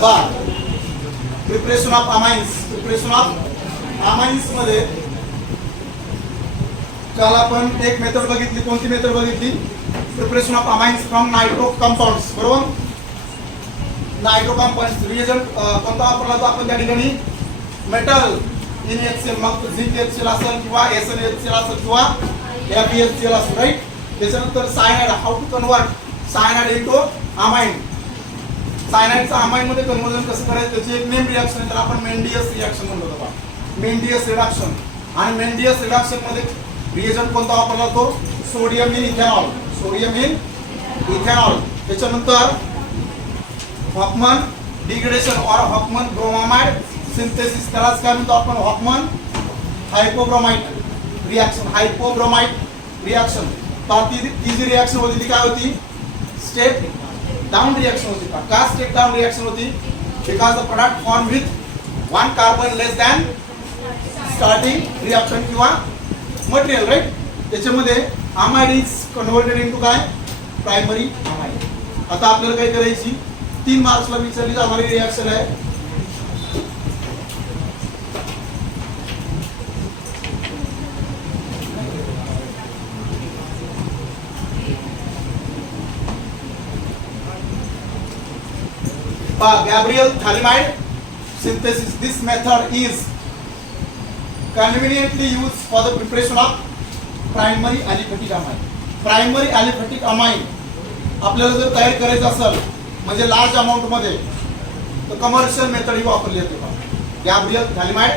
पहा preparation of amines. Preparation of amines मध्ये काल आपण एक मेथड बघितली. कोणती मेथड बघितली? Preparation of amines from nitro compounds. बरोबर. नायट्रो कंपाऊंड्स रिएजंट कोणता वापरला तो आपण त्या ठिकाणी मेटल NaHCl, मग झिंक HCl असेल किंवा SnHCl असेल किंवा FeHCl असेल, राईट. त्याच्यानंतर cyanide. How to convert cyanide into amine. सायनाइडचा अमाइन मध्ये कन्वर्जन कसं करायचं त्याची एक नेम रिएक्शन आहे, तर आपण मेंडियस रिएक्शन म्हणतो बघा. Mendius reduction. आणि मेंडियस रिडक्शन मध्ये रिएजंट कोणता वापरला तो? Sodium in ethanol. Sodium in ethanol. त्याच्यानंतर हॉफमन डिग्रेडेशन और हॉफमन ब्रोमामाइड सिंथेसिस. त्यालाच काय म्हणतो आपण? Hofmann hypobromide reaction. Hypobromide reaction. ती जी रिएक्शन होती ती काय होती? स्टेप डाउन रिएक्शन होती. का स्टेप डाउन रिएक्शन होती? Because the product form with one carbon less than starting reaction किंवा मटेरियल, राईट. त्याच्यामध्ये अमाइड इज कन्वर्टेड इनटू काय? Primary amide. आता आपल्याला काय करायची? 3 मार्क्सला विचारली जाणारी रिएक्शन आहे. Gabriel Thalamide synthesis. This method is conveniently used for the preparation of primary aliphatic amine. Primary aliphatic amine आपल्याला जर तयार करायचं असेल म्हणजे लार्ज अमाउंट मध्ये तर कमर्शियल मेथड ही वापरली जाते. गॅब्रियल थॅलिमाइड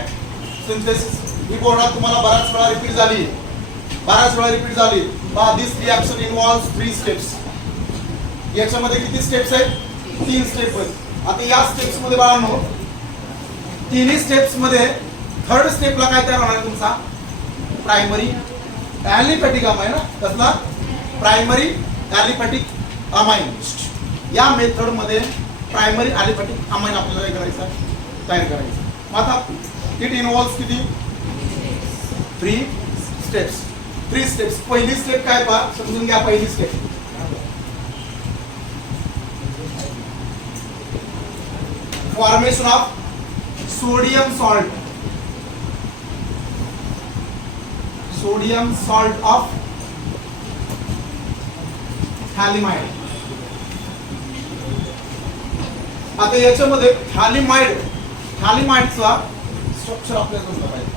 सिंथेसिस ही बोर्डात तुम्हाला बऱ्याच वेळा रिपीट झाली. दिस रिएक्शन इन्व्हॉल्व्स 3 स्टेप्स. याच्यामध्ये किती स्टेप्स आहेत? 3 स्टेप्स आहेत. आता या स्टेप्स मध्ये बाळांनो तिन्ही स्टेप्स मध्ये थर्ड स्टेपला काय तयार होणार तुमचा? Primary aliphatic amine. कसला? Primary aliphatic amine. या मेथड मध्ये प्रायमरी ॲलिफॅटिक अमाइन आपल्याला काय करायचं? तयार करायचं. मग आता इट इन्व्हॉल्व्स किती? 3 स्टेप्स. 3 स्टेप्स. पहिली स्टेप काय पहा, समजून घ्या. पहिली step formation of sodium salt. Sodium salt of phthalimide. आता याच्यामध्ये थॅलिमाइडचा स्ट्रक्चर आपल्याला समजलं पाहिजे.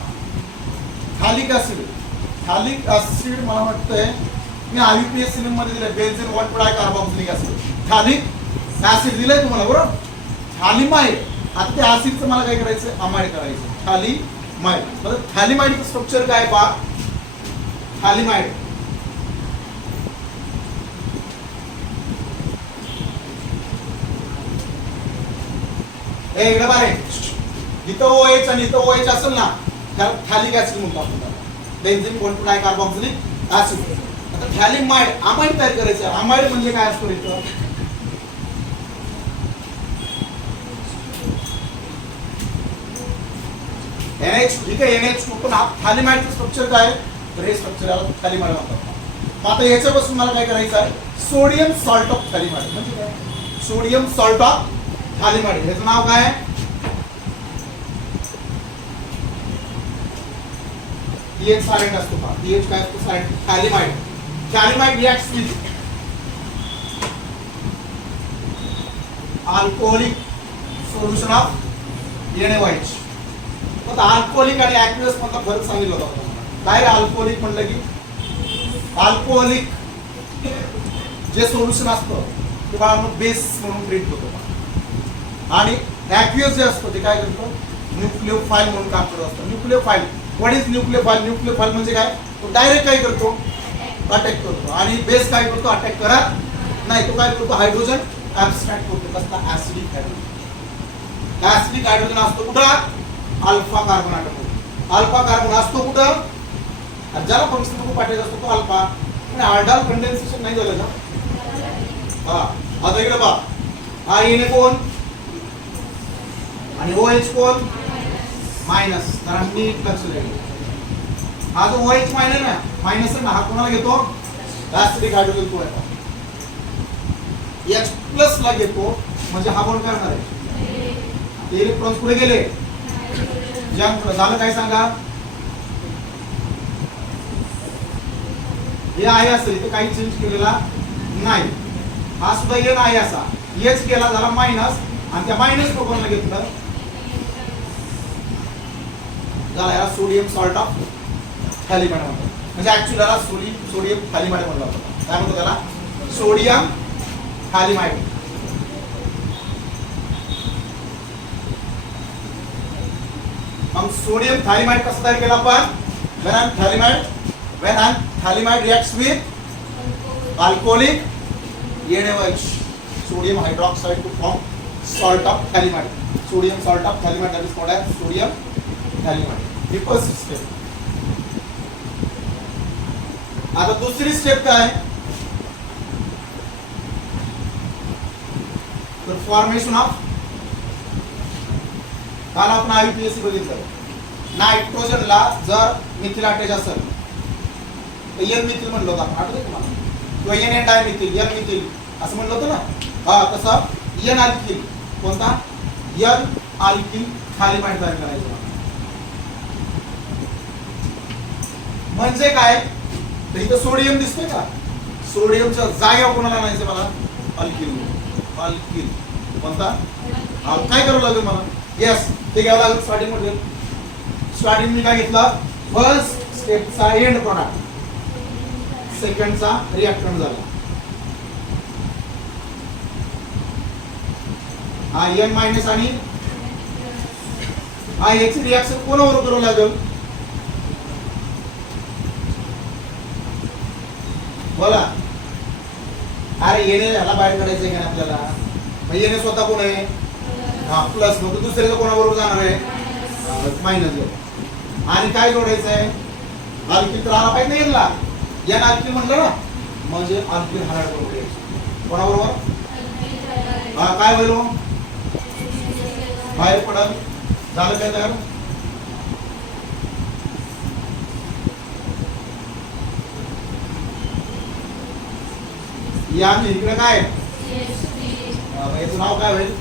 थॅलिक ऍसिड मला वाटतंय मी IUPAC मध्ये दिलंय. Benzene 1 carboxylic acid. Phthalic acid दिलंय तुम्हाला, बरोबर. थॅलिमाइड. आता त्या ऍसिडचं मला काय करायचं? अमाइड करायचं. थॅलिमाइड. बरं, थॅलिमाइडचं स्ट्रक्चर काय पहा. थॅलिमाइड इकडे बारे इथं OH आणि इथं OH असेल ना तर थॅलिक ऍसिड म्हणतो आपण. Benzene 1 carboxylic acid. आता थॅलिमाइड अमाइड तयार करायचं. अमाइड म्हणजे काय असतो इथं? NH. ठीक आहे, NH2. पण थॅलिमाइडचं स्ट्रक्चर काय? तर हे स्ट्रक्चर याला थॅलिमाइड म्हणतात. आता याच्यापासून मला काय करायचं आहे? Sodium salt of phthalimide. म्हणजे काय? Sodium salt of phthalimide. याचं नाव काय आहे? EH सायलेंट असतो का? EH काय असतो? Silent. Phthalimide. Phthalimide reacts with alcoholic solution of NaOH. आता अल्कोहोलिक आणि ऍक्वियस मधला फरक सांगितलं होता. काय अल्कोहोलिक म्हणलं की अल्कोहोलिक जे सोल्युशन असतं ते बाळांनो बेस म्हणून ट्रीट होतो. आणि ऍक्वियस जे असतं ते काय करतो? न्यूक्लिओफाइल म्हणून काम करत असतं. न्यूक्लिओफाइल. What is न्यूक्लिओफाइल? न्यूक्लिओफाइल म्हणजे काय? तो डायरेक्ट काय करतो? अटॅक करतो. आणि बेस काय करतो? अटॅक करत नाही. तो काय करतो? हायड्रोजन ऍब्स्ट्रॅक्ट करतो. कसला? Acidic hydrogen. ऍसिडिक हायड्रोजन असतो कुठं? Alpha carbon atom. Alpha carbon असतो कुठं? ज्याला फंक्शन खूप पाठायचा असतो तो अल्फा. आणि आर्डाल कंडेन्सेशन नाही झालं ना. हा आता इकडे पहा. हा Na कोण आणि OH कोण? मायनस. तर नीट लक्ष द्या. हा जो OH मायनस ना मायनस आहे ना हा कोणाला घेतो? ऍसिडिक हायड्रोजन तो H प्लस ला घेतो. म्हणजे हा बॉन्ड काय होणार आहे? ते इलेक्ट्रॉन्स पुढे गेले, जंप झालं. काय सांगा, हे आहे असं, इथे काही चेंज केलेला नाही. हा सुद्धा एन आहे असा, एच केला झाला मायनस, आणि त्या मायनस कोणाला घेतलं झाला याला सोडियम सॉल्ट ऑफ थॅलिमाइड म्हणतात. म्हणजे ऍक्च्युअली याला सोडियम थॅलिमाइड म्हणलं जातं. काय म्हणतो त्याला, सोडियम थॅलिमाइड. मग सोडियम थॅलिमाइड कसं तयार केला आपण, when an thalidomide reacts with alcoholic NaOH, sodium hydroxide to form salt of thalidomide. Sodium salt of thalidomide, that is called as sodium thalidomide. He first step. आता दुसरी स्टेप काय, तर फॉर्मेशन ऑफ, काल आपण आयपीएससी बघितलं, नायट्रोजनला जर मिथिल अटॅच असेल तर एन मिथिल म्हणलं होतं आपण, आठवतंय तुम्हाला, किंवा N N dimethyl, N methyl असं म्हणलं होतं ना. हा, तसं एन अल्किल, कोणता, एन अल्किल थॅलिमाइड तयार करायचं. म्हणजे काय, तर इथं सोडियम दिसतोय का, सोडियमच्या जागेवर कोणाला आणायचं मला, अल्किल. अल्किल कोणता, काय करावं लागेल मला, येस ते घ्यावं लागेल स्टार्टिंग मध्ये. स्टार्टिंग मी काय घेतलं, फर्स्ट स्टेपचा एंड प्रोडक्ट, सेकंडचा रिएक्टंट झाला. हा एन मायनस आणि हा याची रिएक्शन कोणावर करावं लागेल, बोला. अरे येणे ह्याला बाहेर काढायचं आहे का आपल्याला, मग येणे स्वतः कोण आहे, हा प्लस, मग दुसऱ्याचं कोणाबरोबर जाणार आहे, मायनस. आणि काय जोडायचं आहे, अल्किल तर आला पाहिजे नाही गेला, एन अल्किल म्हणलं ना, म्हणजे अल्किल हायड्राइड बरोबर कोणाबरोबर, हा काय होईल, बाहेर पडल. झालं काय तयार, या इकडे काय, याचं नाव काय होईल,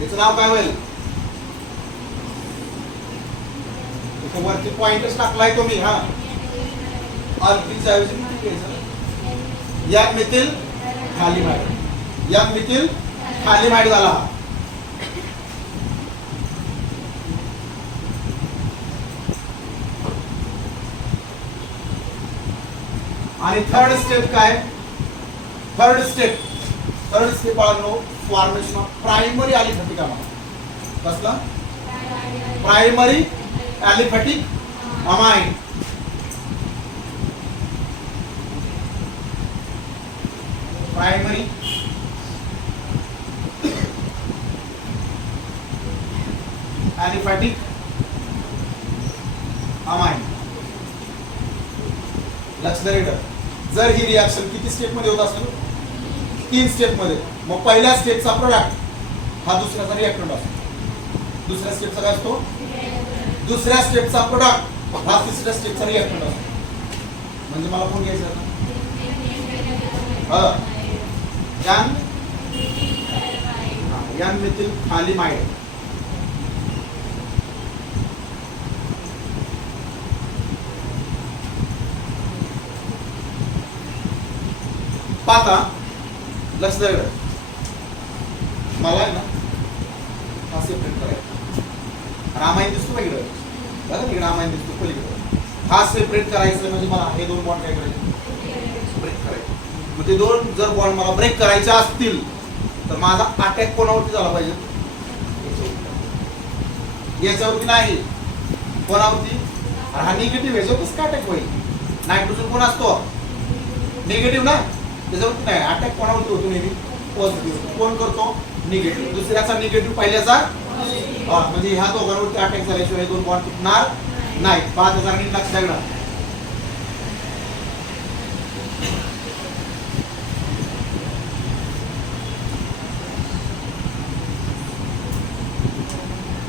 याचं नाव काय होईल, वरती पॉइंटच टाकलाय तो मी. हा अल्किलच्या ऐवजी या मिथिल थॅलिमाइड, या मिथिल थॅलिमाइड झाला. आणि थर्ड स्टेप काय, थर्ड स्टेप बाळांनो, formation of primary aliphatic amine. कसला, primary aliphatic amine. Primary aliphatic amine. लक्ष द्या, जर ही रिएक्शन किती स्टेप मध्ये होत असेल, 3 स्टेप मध्ये, मग पहिल्या स्टेपचा प्रोडक्ट हा दुसऱ्याचा रिएक्टंट असतो. दुसऱ्या स्टेपचा काय असतो, दुसऱ्या स्टेपचा प्रोडक्ट हा तिसऱ्या स्टेपचा रिएक्टंट असतो. म्हणजे मला कोण घ्यायचं, एन मिथिल थॅलिमाइड. पाहता, लक्ष द्या, मला आहे ना हा सेपरेट करायचा. रामायण दिसतो का इकडे, बघा इकडे रामायण दिसतो पलीकडे. हा सेपरेट करायचं म्हणजे मला हे दोन बॉन्ड काय करायचे, ब्रेक करायचे. मग ते दोन जर बॉन्ड मला ब्रेक करायचे असतील तर माझा अटॅक कोणावरती झाला पाहिजे, याच्यावरती नाही, कोणावरती, हा निगेटिव्ह याच्यावरतीच का अटॅक होईल. नायट्रोजन कोण असतो, निगेटिव्ह ना, त्याच्यावरती नाही. अटॅक कोणावरती होतो, नेहमी पॉझिटिव्ह. कोण करतो, निगेटिव्ह. दुसऱ्याचा निगेटिव्ह पहिल्याचा, म्हणजे ह्या दोघांवरती अटॅक झाल्याशिवाय हे दोन बॉन्ड तुटणार नाही. 5000 लक्ष द्या.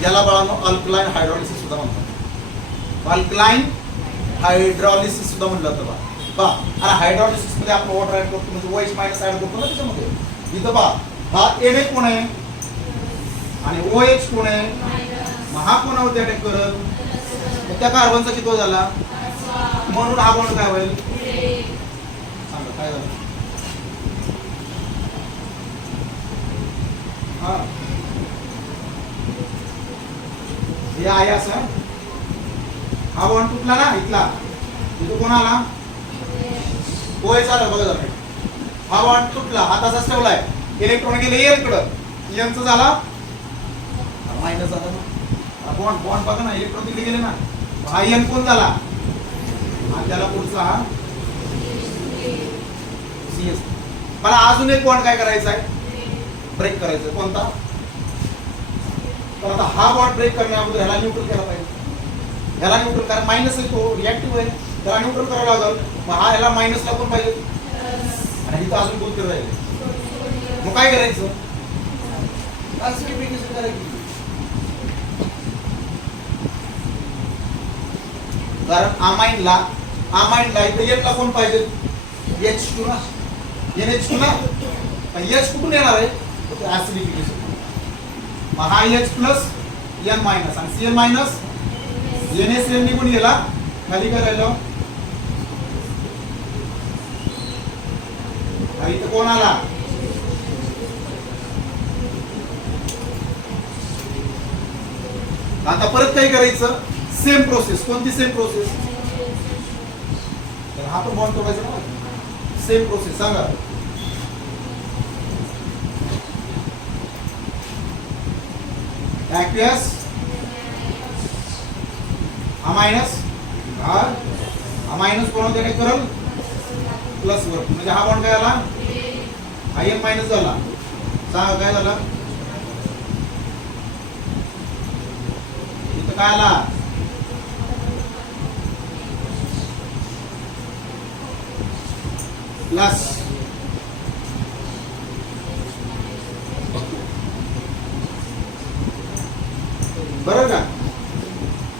याला बाळांनो अल्कलाइन हायड्रॉलिसिस सुद्धा म्हणतात. अल्कलाइन हायड्रॉलिसिस सुद्धा म्हणलं जातं बा. आणि हायड्रॉलिसिस मध्ये आपण वॉटर ऍड करतो, म्हणजे OH मायनस ऍड करतो ना त्याच्यामध्ये. इथं बा हा Na कोण आहे, आणि OH कोण आहे, मग हा कोणावरती अटॅक करल, मग त्या कार्बनचा किती झाला, म्हणून हा बॉन्ड काय होईल, सांगा काय झालं. हे आहे असं, हा बॉन्ड तुटला ना इथला, इथं कोण आला, OH आला बघा जरा. हा बॉन्ड तुटला, हा तसाच ठेवलाय, इलेक्ट्रॉन गेले एन कडं, एनचं झाला मायनस झाला ना, बॉन्ड बॉन्ड बघा ना, इलेक्ट्रॉन तिकडे गेले ना, हा एन कोण झाला, आणि त्याला पुढचा हा CS. मला अजून एक बॉन्ड काय करायचा आहे, ब्रेक करायचा. कोणता, तर आता हा बॉन्ड ब्रेक करण्याअगोदर ह्याला न्यूट्रल केला पाहिजे, ह्याला न्यूट्रल, कारण मायनस आहे तो रिॲक्टिव्ह आहे, त्याला न्यूट्रल करावं लागेल. मग हा ह्याला मायनस लागून पाहिजे, आणि इथं अजून कोणते राहिले, मग काय करायचं, ट्रान्सफिगरेशन करायची. कारण अमाइनला इथं एटला कोण पाहिजे, H2 ना, NH2 ना, H कुठून येणार आहे, ऍसिडिफिकेशन. मग हा H प्लस N मायनस आणि Cl मायनस NaCl निघून गेला, खाली काय राहिलं, इथं कोण आला, आता परत काय करायचं, सेम प्रोसेस. कोणती सेम प्रोसेस, हा पण बॉन्ड तोडायचा ना, सेम प्रोसेस सांगा. aqueous अमायनस, हा अमायनस कोण होते, काय करल, प्लस वर, म्हणजे हा बॉन्ड काय आला, आयन मायनस झाला. सांगा काय झालं, इथं काय आला, प्लस. बरोबर का,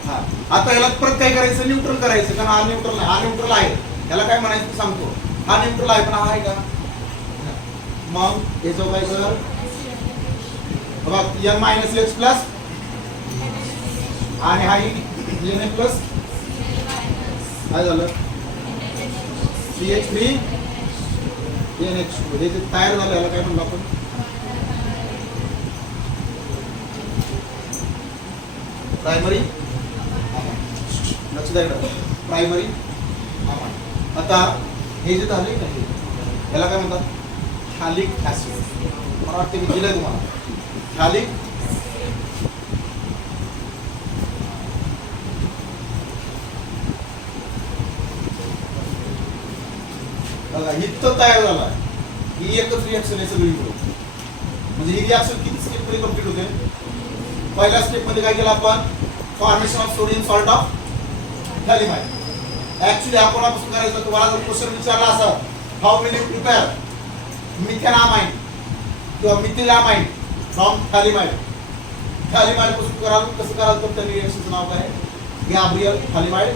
हा. आता याला परत काय करायचं, न्यूट्रल करायचं, कारण हा न्यूट्रल आहे, याला काय म्हणायचं सांगतो, हा न्यूट्रल आहे पण हा आहे का, मग हे जो काय कर बघा, N मायनस H प्लस आणि हा Na प्लस, काय झालं, CH3 NH2, हे जे तयार झालं याला काय म्हणतो आपण, प्रायमरी. लक्ष द्या, प्रायमरी. आता हे जे झाले ना, याला काय म्हणतात, फॅलिक ऍसिड. मला वाटतं मी दिलंय तुम्हाला, फॅलिक बघा इथं तयार झाला, ही एकच रिॲक्शन आहे सगळी, म्हणजे ही रिॲक्शन किती स्टेप मध्ये कंप्लीट होते. पहिल्या स्टेप मध्ये काय केलं आपण, formation of sodium salt of phthalimide. Actually हा कोणापासून करायचं, तुम्हाला जर क्वेश्चन विचारला असा, how will you prepare methanamide किंवा मिथिलामाइड फ्रॉम थॅलिमाइड, थॅलिमाइड पासून कराल, कसं कराल, तर त्या रिॲक्शनचं नाव काय, गॅब्रियल थॅलिमाइड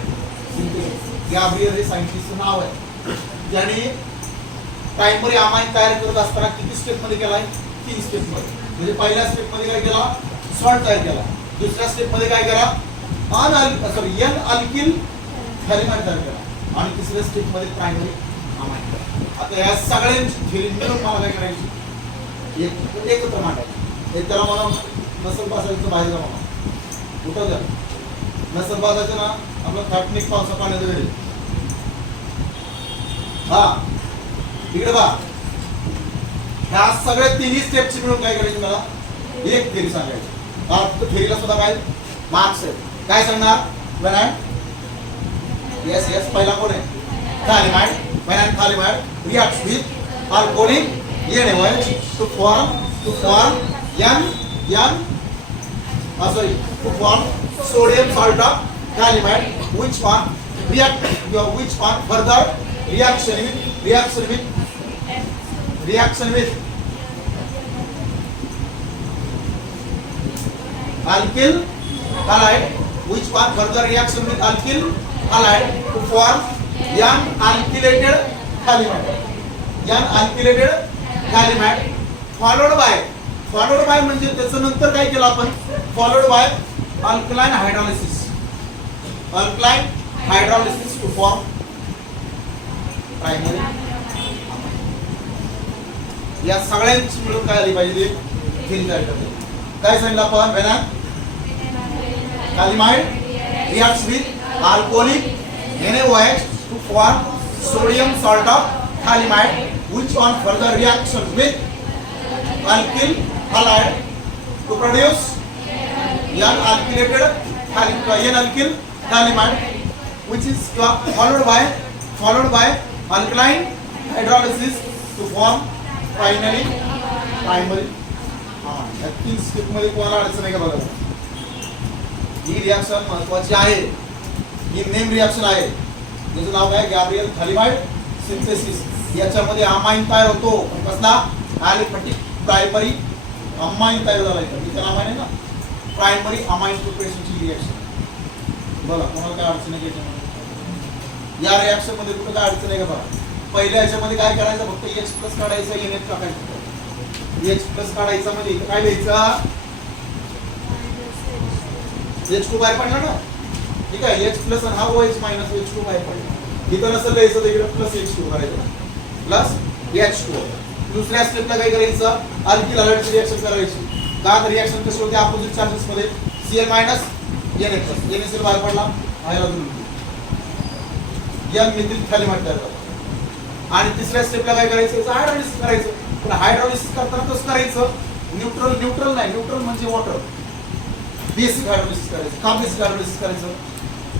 सिंथेसिस. गॅब्रियल हे सायंटिस्टचं नाव आहे, ज्यांनी प्रायमरी अमाइन तयार करत असताना किती स्टेप मध्ये केलाय, 3 स्टेप मध्ये. म्हणजे पहिल्या स्टेप मध्ये काय केला, सॉल्ट तयार केला, दुसऱ्या स्टेप मध्ये काय केला, N अल्किल थॅलिमाइड तयार केला, आणि तिसऱ्या स्टेप मध्ये प्रायमरी अमाइन. आता या सगळ्यांची थेरी मिळून मला काय करायची, एकत्र मांडायची. एक त्याला मला नसल बसायचं, बाहेर जा मला कुठं जा, नसल बसायचं ना, आपलं फॅटनिक पावसा पाण्याचं घरी, हा इकडे बा, ह्या सगळ्या तिन्ही स्टेपची मिळून काय करायची, मला एक थेरी सांगायची. थेरीला सुद्धा काय मार्क्स आहेत, काय सांगणार, when I yes पहिला कोण आहे, थॅलिमाइड. when I thalidomide reacts with alcoholic NaOH to form sodium salt of thalidomide, which one further reaction with alkyl halide, which one further reaction with alkyl halide to form uncalcylated thalidomide, followed by followed by म्हणजे त्याचं नंतर काय केलं आपण, followed by alkaline hydrolysis, alkaline hydrolysis to form primary. या सगळ्यांची मिळून काय आली पाहिजे, थिन कॅरेक्टर. काय सांगितलं आपण, vena कालिमाइड reacts with alcoholic NaOH to form sodium salt of kalimide, which on further reaction with alkyl halide to produce N-alkylated N-alkyl kalimide, which is followed by alkaline hydrolysis to form finally primary. या तीन step मध्ये कोणाला अडचण आहे का बघा. ही reaction महत्वाची आहे, ही नेम रिएक्शन आहे. याचं नाव काय, गॅब्रियल थालिमाइड सिंथेसिस. याच्यामध्ये अमाइन तयार होतो, कसला, अॅलिफॅटिक प्रायमरी अमाइन तयार झाला. इथं नाव आहे ना प्रायमरी अमाइन प्रिपरेशनची रिएक्शन. बोला कोणाला काय अडचण आहे याच्यामध्ये, या रिएक्शन मध्ये कुठं काय अडचण आहे का बघा. पहिल्या याच्यामध्ये काय करायचं, फक्त H+ काढायचं, NH टाकायचं. H+ काढायचा म्हणजे इथं काय लिहायचं, H2 बाहेर पडला ना, ठीक आहे. H+ आणि हा OH मायनस H2 बाहेर पडला. इथं नसेल लिहायचं तर इकडे प्लस H2 करायचं, प्लस H2. दुसऱ्या स्टेपला काय करायचं, अल्किल हॅलाइडची रिएक्शन करायची. का तर रिएक्शन कशी होते, अपोजिट चार्जेस मध्ये Cl मायनस Na+, NaCl बाहेर पडला, N मिथिल थालिमाइड तयार झाला. आणि तिसऱ्या स्टेपला काय करायचं, हायड्रोलिसिस करायचं. पण हायड्रोलिसिस करताना कसं करायचं, न्यूट्रल नाही, न्यूट्रल म्हणजे वॉटर, बेसिक हायड्रोलिसिस करायचं. का बेसिक हायड्रोलिसिस करायचं,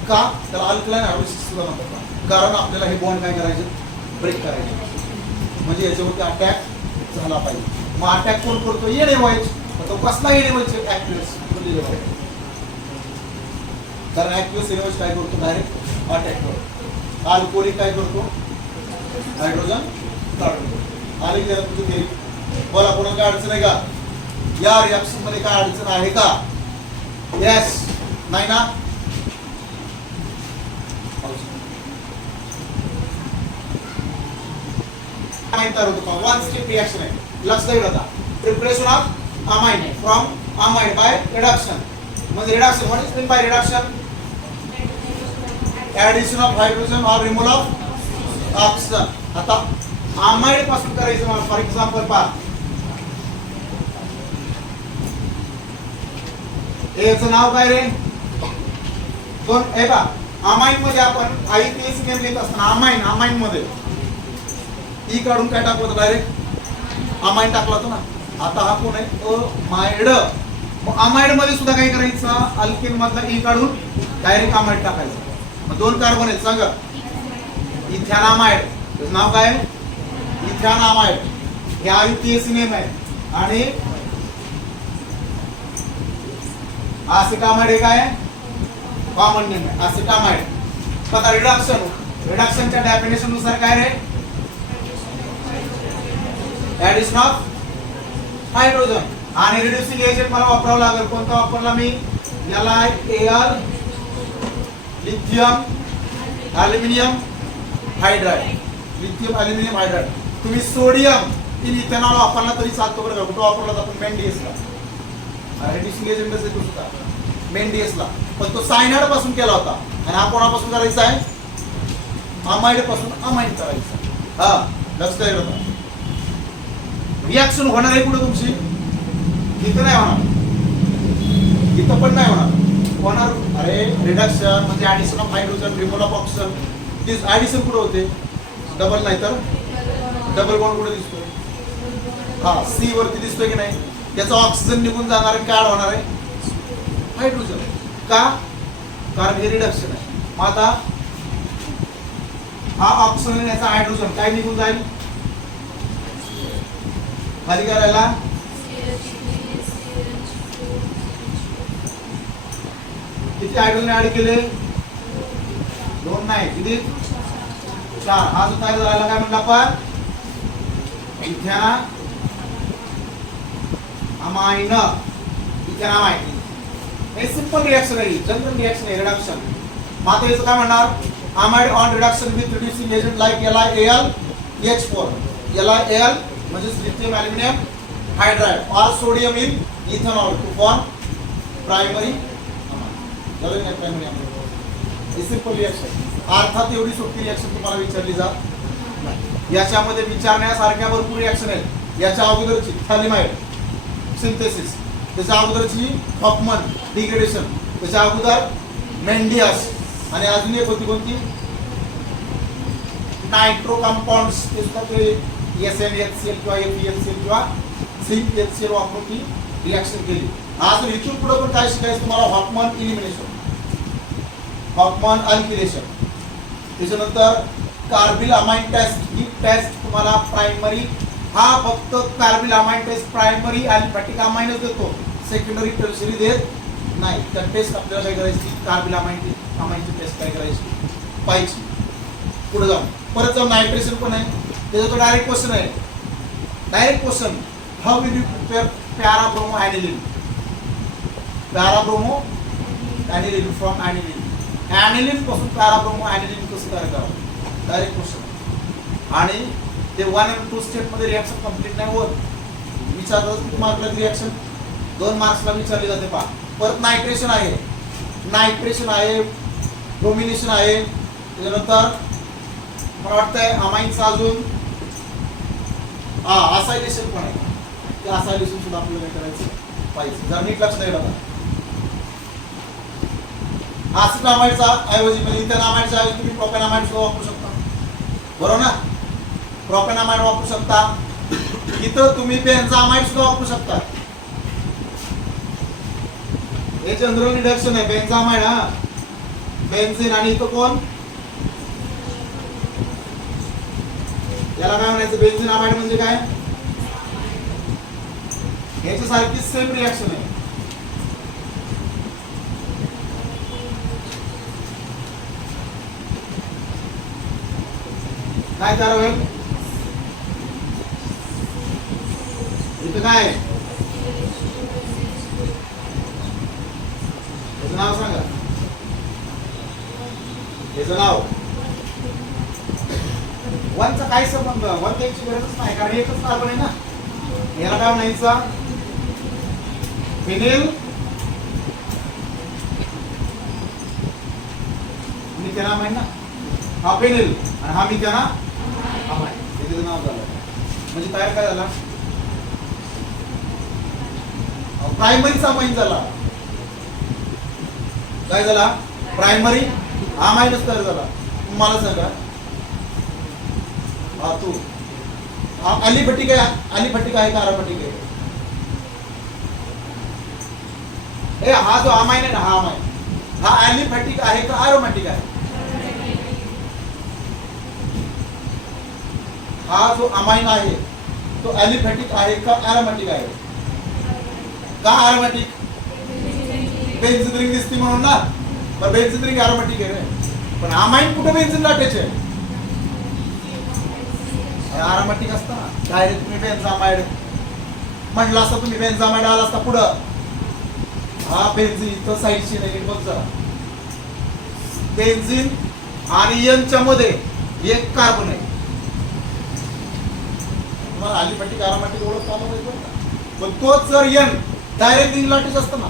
का त्याला अल्कलाइन हायड्रोलिसिस सुद्धा म्हणतात, कारण आपल्याला हे बॉन्ड काय करायचे, ब्रेक करायचे. म्हणजे याच्यावरती अटॅक झाला पाहिजे. मग अटॅक कोण करतो, NaOH. तो कसला NaOH, ऍक्टिव्हस दिलेला आहे. कारण ऍक्टिव्हस NaOH काय करतो, डायरेक्ट अटॅक करतो. अल्कोहोलिक काय करतो, हायड्रोजन काढतो. आली की तुझी थेरी. बोला कोणाला काय अडचण आहे का, या रिएक्शन मध्ये काय अडचण आहे का, यस नाही ना. तयार होतो का, वन स्टेप रिएक्शन आहे. लक्ष द्या आता, preparation of amine from amide by reduction. म्हणजे reduction, what is mean by reduction, addition of hydrogen और रिमूव्हल ऑफ ऑक्सिजन. आता अमाइड पासून करायचं मला, फॉर एक्झाम्पल पहा, याचं नाव काय रे, दोन हे पहा. अमाइन मध्ये आपण IPS नेम लिहित असताना अमाइन मध्ये ई काढून काय टाकलं होतं, डायरेक्ट अमाइन टाकला होता ना. आता हा कोण आहे, अमाइड. मग अमाइड मध्ये सुद्धा काय करायचं, अल्किल मधला ई काढून डायरेक्ट अमाइड टाकायचं. मग दोन कार्बन आहेत सांगा, इथॅनामाइड. त्याचं नाव काय, इथॅनामाइड. हे IPS नेम आहे. आणि असेटामाइड काय, कॉमन नेम आहे, असेटामाइड. आता रिडक्शनच्या डेफिनेशन नुसार काय रे, ऍडिशन ऑफ हायड्रोजन. आणि रिड्युसिंग एजंट मला वापरावं लागेल. कोणता वापरला मी, LiAl, lithium aluminium hydride, lithium aluminium hydride. तुम्ही सोडियम इन इथेनॉल वापरला तरी चालतो बरं का. कुठं वापरला आपण, मेंडियसला. रिड्युसिंग एजंट असेल होता मेंडियसला, पण तो सायनाइड पासून केला होता. आणि हा कोणापासून करायचा आहे, अमाइड पासून अमाइन करायचा. हा लक्ष द्या होता. रिएक्शन होणार आहे कुठे तुमची, इथं नाही होणार, इथं पण नाही होणार. अरे रिडक्शन म्हणजे addition of hydrogen, removal of oxygen. This addition कुठे होते, डबल नाही तर डबल बॉन्ड कुठे दिसतोय, हा C वरती दिसतोय की नाही. त्याचा ऑक्सिजन निघून जाणार आहे, काय होणार आहे, हायड्रोजन. का, कारण हे रिडक्शन आहे. मग आता हा ऑक्सिजन याचा हायड्रोजन काय निघून जाईल, खाली करायला. किती हायड्रोजन ऍड केले, दोन नाही, किती, 4. हा जो तयार झाला काय म्हणलं आपण, इथॅनामाइन. इथॅनामाइन हे सिंपल रिएक्शन आहे, जनरल रिएक्शन आहे, रिडक्शन. मग आता याचं काय म्हणणार, amide on reduction with reducing agent like LiAl H4. LiAl म्हणजे लिथियम ॲल्युमिनियम हायड्राइड और sodium in ethanol to form primary primary amine. Simple reaction. अर्थात एवढी सोपी रिएक्शन तुम्हाला विचारली जात नाही. याच्यामध्ये विचारण्यासारख्या भरपूर रिएक्शन आहेत. याच्या अगोदरची थॅलिमाइड सिंथेसिस, त्याच्या अगोदरची हॉफमन डिग्रेडेशन, त्याच्या अगोदर मेंडियास, आणि अजून एक होती कोणती नायट्रो कंपाऊंड्स, ते सुद्धा ते SnHCl किंवा FeHCl किंवा CnHCl वापरून ती रिएक्शन केली. अजून इथून पुढे पण काय शिकायचं तुम्हाला, हॉफमन इलिमिनेशन, हॉफमन अल्किलेशन, त्याच्यानंतर कार्बिल अमाइन टेस्ट. ही टेस्ट तुम्हाला प्रायमरी, हा फक्त कार्बिल अमाइन टेस्ट प्रायमरी अल्फॅटिक अमाइनच देतो, सेकंडरी टर्शरी देत नाही. त्या टेस्ट आपल्याला काय करायची, कार्बिल अमाइनची टेस्ट काय करायची पाहिजे. पुढे जाऊन परत जाऊन नायट्रेशन पण आहे, त्याचा तो डायरेक्ट क्वेश्चन आहे. Direct question, how will you prepare parabromo aniline, parabromo aniline from aniline, aniline पासून पॅराब्रोमो ॲनिलीन कसं तयार करावं, डायरेक्ट क्वेश्चन. आणि ते 1 आणि 2 स्टेप मध्ये रिएक्शन कंप्लीट नाही होत. विचारतात किती मार्कला रिएक्शन, 2 मार्क्सला विचारली जाते पहा. परत नायट्रेशन आहे, नायट्रेशन आहे, ब्रोमिनेशन आहे, त्याच्यानंतर मला वाटतंय अमाइनचा अजून असायलेशन पण आहे. ते असायलेशन सुद्धा आपल्याला काय करायचं पाहिजे, जर नीट लक्ष द्यायला. ॲसिटामाइडचा ऐवजी म्हणजे इथेनॉमाइडचा ऐवजी तुम्ही प्रोपेनॉमाइड सुद्धा वापरू शकता, बरोबर ना. प्रोपेनॉमाइड वापरू शकता, इथं तुम्ही बेन्झामाइड सुद्धा वापरू शकता. हे जनरल रिडक्शन आहे बेन्झामाइड, हा बेन्झीन. आणि इथं कोण, याला काय म्हणायचं, बेन्झीन अमाइड म्हणजे काय, याच्यासारखी सेम रिएक्शन आहे. काय तयार होईल इथं, काय त्याचं नाव सांगा, त्याचं नाव. वनचा काय संबंध, वन द्यायची गरजच नाही, कारण एकच कार्बन आहे ना. याला काय म्हणायचं, फिनिल मिथेनामाइड ना, हा फिनिल आणि हा मिथेनामाइड, त्याचं नाव झालं. म्हणजे तयार काय झाला, प्रायमरीचा अमाइन झाला. काय झाला, प्रायमरी अमाइनच तयार झाला. मला सांगा, हा तू अलिफटिक आहे, अलिफटिक आहे का अरोमॅटिक आहे. हे हा जो अमाइन आहे ना, हा अमाइन हा अलिफटिक आहे का अरोमॅटिक आहे. हा जो अमाइन आहे तो अलिफॅटिक आहे का अरोमॅटिक आहे. का अरोमॅटिक, बेन्झीन रिंग दिसते म्हणून ना, पण बेन्झीन रिंग अरोमॅटिक आहे. पण अमाइन कुठे बेन्झीन लाटायचे आहे, अरोमॅटिक असतं ना. डायरेक्ट तुम्ही बेन्झामाइड म्हटलं असता, तुम्ही बेन्झामाइड आला असता पुढं, हा बेन्झीन इथं साईडची नाही बघ जरा. बेन्झीन आणि एनच्या मध्ये एक कार्बन आहे. तुम्हाला अलिफॅटिक अरोमॅटिक ओळख का माहिती, पण तोच जर एन डायरेक्ट रिंग लाटेज असतं ना,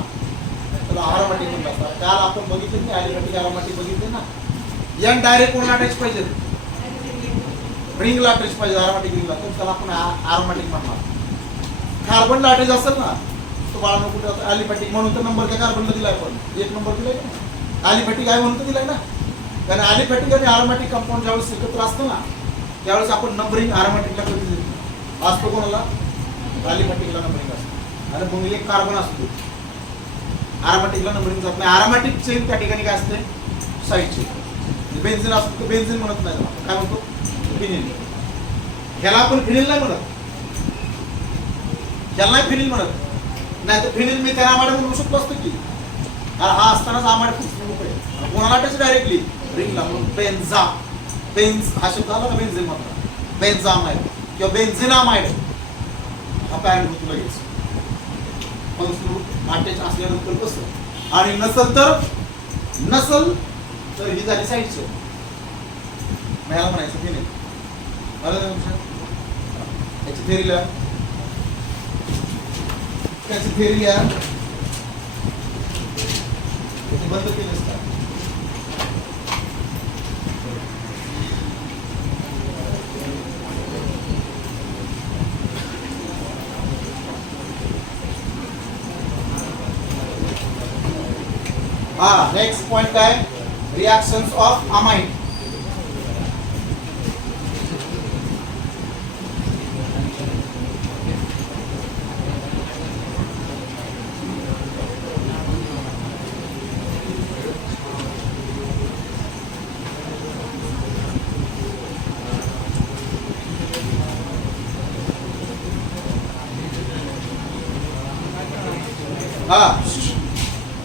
त्याला अरोमॅटिक म्हणलं असतं. त्याला आपण बघितले नाही, अलिफॅटिक अरोमॅटिक बघितले ना. एन डायरेक्ट कोण लाटायच पाहिजे, रिंग लाटेज पाहिजे, अरोमॅटिक रिंग लाटेज, त्याला आपण अरोमॅटिक म्हणणार. कार्बन लाटेज असेल ना, तो बाळांनो कुठे अलिफॅटिक म्हणून तर नंबर त्या कार्बनला दिलाय, पण 1 नंबर दिलाय ना. अलिफॅटिक आहे म्हणून तर दिलाय ना, कारण अलिफॅटिक आणि अरोमॅटिक कंपाऊंड ज्यावेळेस एकत्र असतं ना, त्यावेळेस आपण नंबरिंग अरोमॅटिकला कधी देतो असतो, कोणाला, अलिफॅटिकला नंबरिंग असतं. आणि मग एक कार्बन असतो, अरोमॅटिकला नंबरिंग जात नाही. अरोमॅटिक चेन त्या ठिकाणी काय असते, साईडची. बेन्झीन असतो तर बेन्झीन म्हणत नाही, काय म्हणतो, फिनिल. ह्याला आपण फिनिल नाही म्हणत, ह्याला नाही फिनिल म्हणत. नाही तर फिनिल मी त्याला आमाड म्हणू शकतो असतो की, हा असतानाच आमाड खूप कोणाला टच डायरेक्टली रिंगला, म्हणून बेन्झा, बेन्झ हा शब्द आला ना बेन्झीन मधला, बेन्झामाइड किंवा बेन्झिनामाइड हा पॅरेंट होतो लगेच. अटॅच असल्यानंतर कसं, आणि नसल तर ही झाली साईडचं, मला म्हणायचं फिनिल. याची थेरीला त्याची थेरी आहे ते बंद केलं असतं. नेक्स्ट पॉइंट काय रिएक्शन्स ऑफ अमाइन.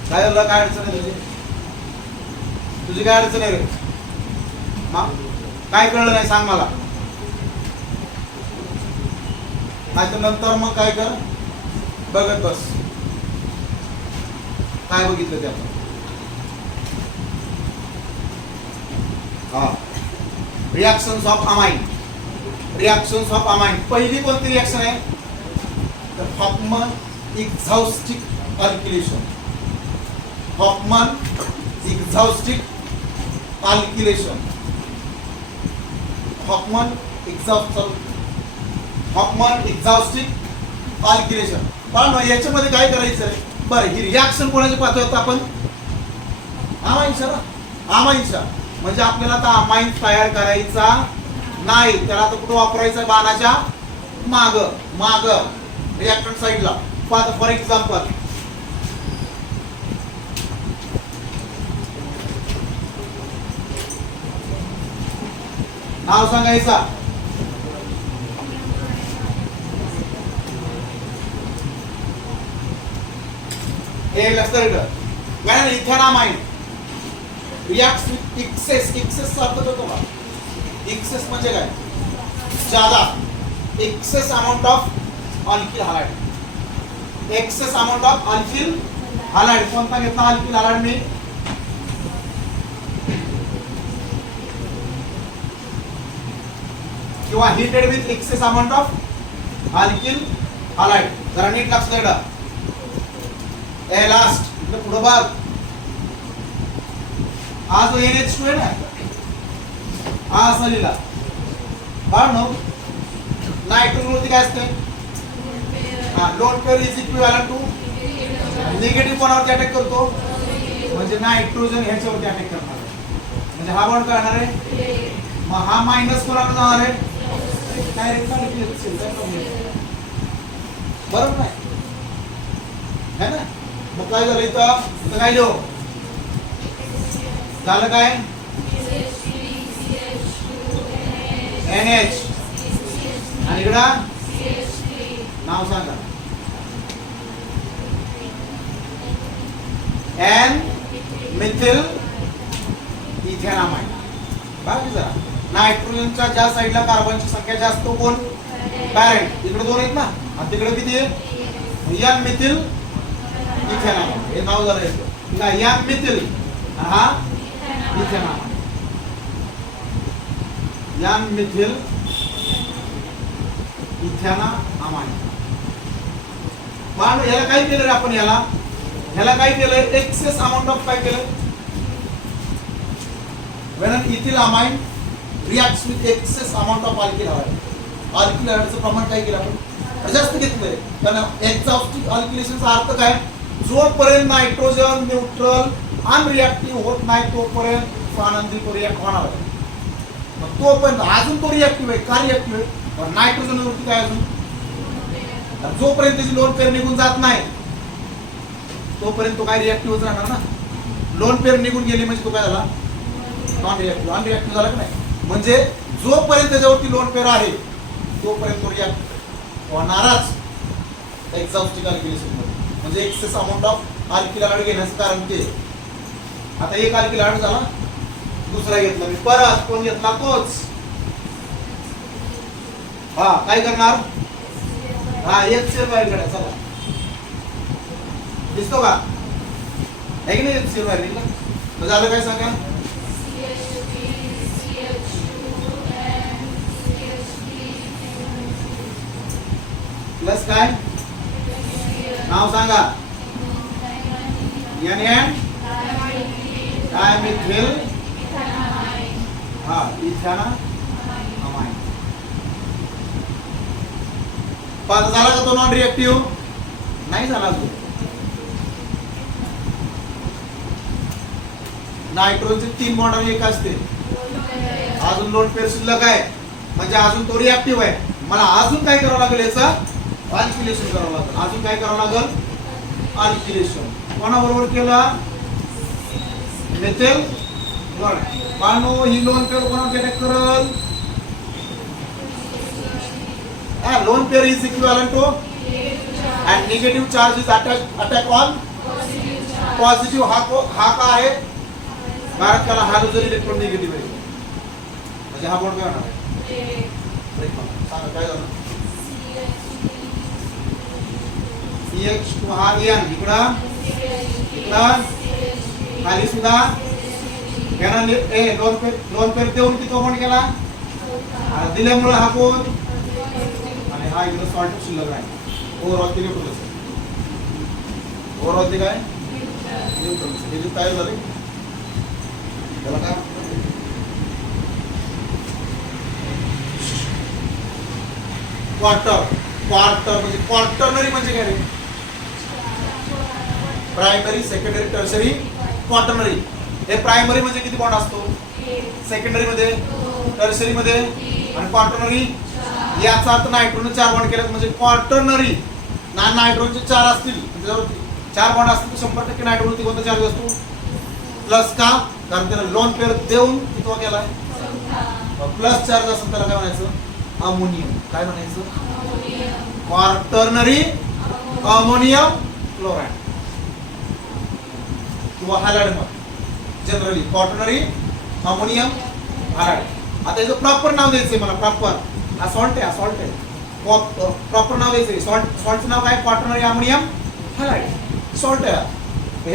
काय झालं काय अडचण आहे तुझी काय अडचण आहे रे काय कळलं नाही सांग मला नाही तर नंतर मग काय कर बघत बस काय बघितलं ते आपण. Reactions of amine. Reactions of amine पहिली कोणती रिएक्शन आहे तर हॉफमन एक्झॉस्टिक अल्किलेशन. हॉफमन एक्झॉस्टिक अल्किलेशन. हॉफमन एक्झॉस्टिक अल्किलेशन. पण याच्यामध्ये काय करायचं आहे बरं ही रिॲक्शन कोणाची पाहतोय आता आपण अमाइनचा म्हणजे आपल्याला आता अमाइन तयार करायचा नाही त्याला आता कुठं वापरायचं बाणाच्या माग रिॲक्टंट साइडला. फॉर एक्झाम्पल नाव सांगायचा हे लक्षात ठेवा. Ethanamine reacts with excess. Excess अर्थ होतो का एक्सेस म्हणजे काय ज्यादा excess amount of alkyl halide. Excess amount of alkyl halide कोणता घेतला अल्किल हॅलाइड मी किंवा heated with excess amount of alkyl halide. जरा नीट लक्ष द्या ए लास्ट इकडे पुढे बघ हा जो NH2 आहे ना हा असा लिहिला कारण नायट्रोजन वरती काय असते lone pair is equivalent to negative कोणावरती अटॅक करतो म्हणजे नायट्रोजन ह्याच्यावरती अटॅक करणार म्हणजे हा बॉन्ड काय होणार आहे मग हा मायनस कोणाकडे जाणार आहे डायरेक्ट बरोबर नाही है ना. मग काय झालं इथं काय लिहो झालं काय NH आणि इकडं नाव सांगा N मिथिल इथेनामाइन. बाकी जरा नायट्रोजनच्या ज्या साईडला कार्बनची संख्या जास्त कोण पॅरेंट इकडे दोन आहेत ना आणि तिकडे किती आहे N मिथिल इथेनामाइन हे नाव झालं N मिथिल हा इथेनामाइन. N methyl ethanamine. पण याला काय केलं रे आपण ह्याला काय केलं एक्सेस अमाउंट ऑफ काय केलं when an ethyl amine reacts with excess amount of alkyl halide. alkyl halideचं प्रमाण काय केलं आपण जास्त घेतलंय कारण एक्झॉस्टिक अल्किलेशनचा अर्थ काय जोपर्यंत नायट्रोजन न्यूट्रल अनरिएक्टिव्ह होत नाही तोपर्यंत आनंदी तो रिएक्ट होणार आहे. मग तोपर्यंत अजून तो रिएक्टिव्ह आहे का रिएक्टिव्ह आहे पण नायट्रोजन वरती काय अजून जोपर्यंत त्याची लोन पेअर निघून जात नाही तोपर्यंत तो काय रिएक्टिव्हच राहणार ना. लोन पेअर निघून गेली म्हणजे तो काय झाला नॉन रिएक्टिव्ह अनरिएक्टिव्ह झाला की नाही म्हणजे जोपर्यंत त्याच्यावरती लोन पेअर आहे तोपर्यंत तो रिएक्ट होणारच एक्झॉस्टिक अल्किलेशन म्हणजे access amount of alkyl halide घेण्याचं कारण ते. आता एक अल्किल हॅलाइड झाला दुसरा घेतला मी परत कोण घेतला तोच हा काय करणार हा एक सेल बाहेर काढा चला दिसतो का आहे की नाही सेल बाहेर निघला मग झालं काय सांगा प्लस काय नाव सांगा. NN डायमिथिल हा इथेनॉमाईड. पण झाला का तो नॉन रिएक्टिव्ह? नाही झाला तो. नायट्रोजनचे 3 बॉन्ड आणि एक असते. अजून लोन पेअर शिल्लक आहे म्हणजे अजून तो रिएक्टिव्ह आहे. मला अजून काय करावं लागेल? याचं अल्किलेशन करावं लागेल. अजून काय करावं लागेल? अल्किलेशन. कोणाबरोबर केलं? Methyl chloride. मानो ही लोन पेअर कोणावर अटॅक करल? Lone pair is equivalent to and negative charge is attack on positive. हा का आहे? कारण त्याला हायड्रोजन इलेक्ट्रॉन निगेटिव्ह आहे म्हणजे हा बॉन्ड काय होणार आहे? सांगा काय झालं? CH2 हा N इकडं खाली सुद्धा यानं लोन पेअर देऊन किती बॉन्ड केला? दिल्यामुळे हा कोण आणि हा इकडं सॉल्ट शिल्लक आहे. ओव्हरऑल ते न्यूट्रल असेल. ओव्हरऑल ते काय न्यूट्रल असेल. हे जे काय झाले त्याला काय क्वार्टर म्हणजे क्वार्टरनरी म्हणजे काय रे? Primary secondary tertiary quaternary. हे प्रायमरी म्हणजे किती बॉन्ड असतो? सेकंडरी मध्ये टर्शरी मध्ये आणि क्वार्टरनरी. याचा अर्थ नायट्रोजन 4 बॉन्ड केले म्हणजे क्वार्टरनरी नायट्रोजनचे 4 असतील त्याच्यावरती 4 बॉन्ड असतील तर 100% नायट्रोजन कोणता चार्ज असतो? प्लस का? कारण त्याला लोन पेअर देऊन किती केलाय? प्लस चार्ज असेल त्याला काय म्हणायचं? अमोनियम. काय म्हणायचं? क्वार्टरनरी अमोनियम क्लोराइड किंवा हॅलाइड मध्ये जनरली क्वार्टरनरी अमोनियम हॅलाइड. आता याचं प्रॉपर नाव द्यायचंय मला. प्रॉपर सॉल्ट आहे. प्रॉपर नाव द्यायचंय. सॉल्टचं नाव काय? क्वार्टरनरी अमोनियम हॅलाइड सॉल्ट आहे. हे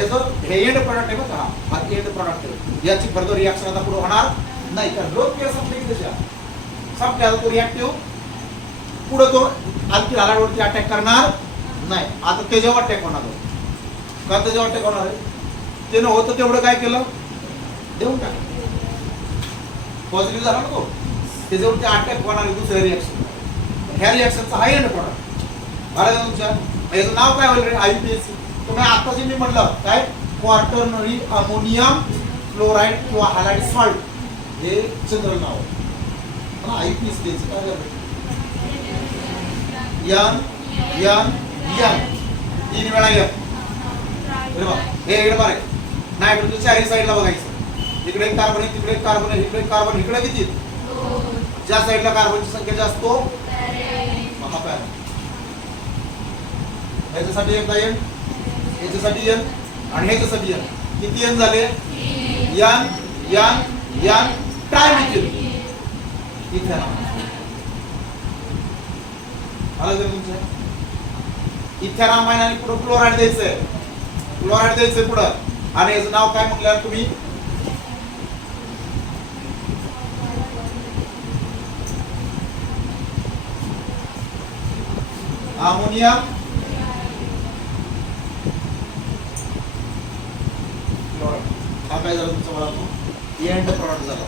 एंड प्रॉडक्ट आहे बघा. हा एंड प्रॉडक्ट आहे. याची फर्दर रिएक्शन आता पुढे होणार नाही. कारण लोन पेअर संपले की त्याच्या संपल्या तो रिएक्टिव्ह पुढे तो अल्किल हॅलाइडवरती अटॅक करणार नाही. आता ते जेव्हा अटॅक होणार का? जेव्हा अटॅक होणार आहे ते न होतं तेवढं काय केलं? देऊन टाक. पॉझिटिव्ह झाला ना तो त्याच्यावर ते अटॅक होणार आहे दुसऱ्या रिएक्शन. ह्या रिएक्शनचा हा एंड प्रॉडक्ट बरं तुमच्या. याचं नाव काय होईल रे? IUPAC. तुम्ही आता जे मी म्हणलं काय? क्वार्टरनरी अमोनियम क्लोराइड किंवा हॅलाइड सॉल्ट हे जनरल नाव आहे. IUPAC द्यायचं काय झालं? N 3 वेळा N. हे इकडे बघा नायट्रोजन चारही साईडला बघायचं. इकडे एक कार्बन आहे, तिकडे एक कार्बन आहे, इकडे एक कार्बन. इकडे किती? ज्या साईडला कार्बनची संख्या जास्त तो ह्याच्यासाठी एकदा N, ह्याच्यासाठी N आणि ह्याच्यासाठी N. किती N झाले? N trimethyl ethanol. आलं का तुमचं? इथेनॉमाईड आणि पुढे क्लोराइड द्यायचंय. क्लोराइड द्यायचंय पुढं. आणि याचं नाव काय म्हटलं तुम्ही? Ammonium chloride. हा काय झालं तुमचं? मला तो एंड प्रॉडक्ट झाला.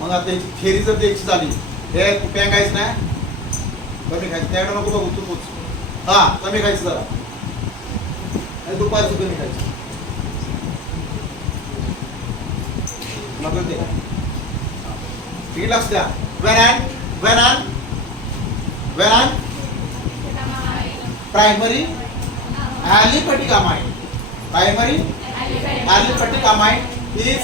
मग आता याची थेरी जर द्यायची झाली हे कुठे खायचं नाही? कमी खायचं. त्याकडे नको बघू तू पोच. हा कमी खायचं जरा. दुपारचं कमी खायचं. ठीक लक्ष द्या. when primary aliphatic amide is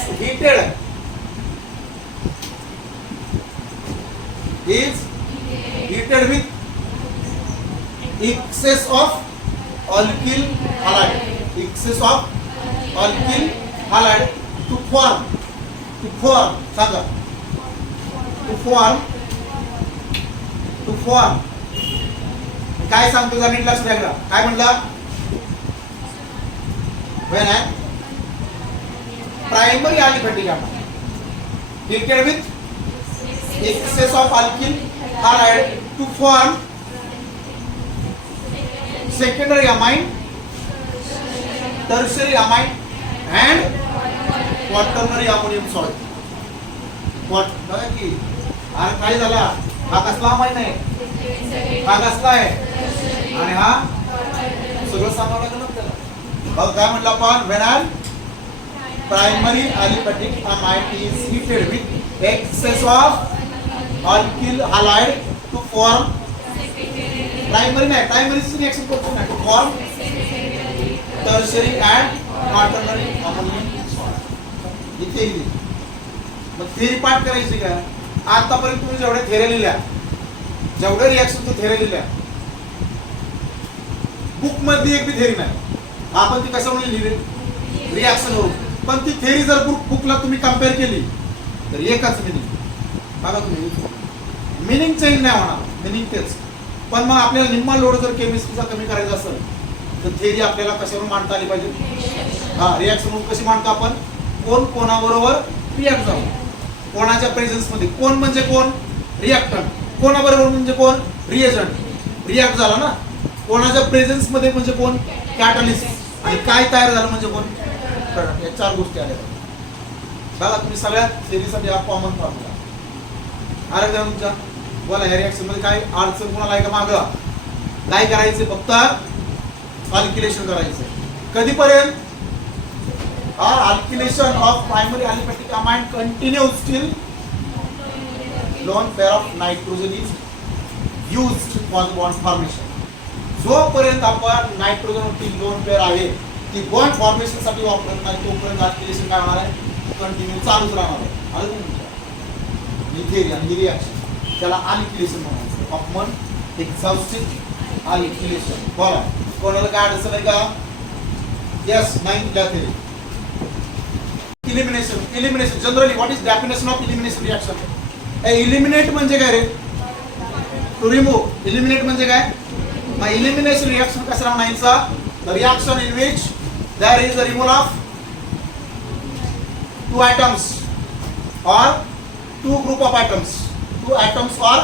heated with excess of alkyl halide to form काय सांगतो जरा नीट लक्ष द्या. काय म्हणलं? when primary aliphatic amide heated with excess of alkyl halide to form secondary amine tertiary amine and quaternary ammonium salt. बघा की आणि काय झाला, हा कसला अमाइन आहे, हा कसला आहे आणि हा सगळं सांगावं लागलं आपल्याला. बघ काय म्हटलं आपण, when an primary aliphatic amide is heated with excess of alkyl halide to form primary नाही, primary ची रिएक्शन करतो ना, to form tertiary and quaternary ammonium salt. इथे मग थेरी पाठ करायची का, आतापर्यंत तुम्ही जेवढ्या थेऱ्या लिहिल्या, जेवढ्या रिएक्शन थेऱ्या लिहिल्या, बुक मध्ये एक बी थेरी नाही. आपण ती कशामुळे लिहिली, रिएक्शन वरून. पण ती थेरी जर बुकला तुम्ही कम्पेअर केली तर एकच मिनिंग. बघा तुम्ही, मिनिंग चेंज नाही होणार, मिनिंग तेच. पण मग आपल्याला निम्मा लोड जर केमिस्ट्रीचा कमी करायचा असेल तर थेरी आपल्याला कशावरून मांडता आली पाहिजे. हा, रिएक्शन वरून कशी मांडतो आपण, कोण कोणाबरोबर रिएक्ट झाला, कोणाच्या प्रेझेन्स मध्ये. कोण म्हणजे कोण, रिएक्टंट. कोणाबरोबर म्हणजे कोण, रिएजंट. रिएक्ट झाला ना, कोणाच्या प्रेझेन्स मध्ये म्हणजे कोण, कॅटलिस्ट. आणि काय तयार झालं म्हणजे कोण, प्रोडक्ट. या चार गोष्टी आल्या. बघा तुम्ही सगळ्यात थेरीसाठी हा कॉमन फॉर्म्युला. अरे तुमच्या बोला, ह्या रिएक्शन मध्ये काय अडचण कोणाला आहे का, मागं काय करायचं, फक्त कॅल्क्युलेशन करायचं. कधीपर्यंत, alkylation of primary aliphatic amide continues till lone pair of nitrogen is used for the bond formation. जोपर्यंत आपण नायट्रोजनवरती लोन पेअर आहे ती बॉन्ड फॉर्मेशन साठी वापरत नाही तोपर्यंत alkylation काय होणार आहे, कंटिन्यू चालूच राहणार आहे. आलं थेरी आणि रिएक्शन त्याला alkylation म्हणायचं. Hofmann exhaustive alkylation. बोला कोणाला काय अडचण आहे का, यस नाही त्या theory. Elimination generally what is definition of elimination reaction? Eliminate म्हणजे काय रे, to remove. Eliminate म्हणजे काय, मग elimination reaction कशाला म्हणायचं, the reaction in which there is a removal of two atoms or two group of atoms or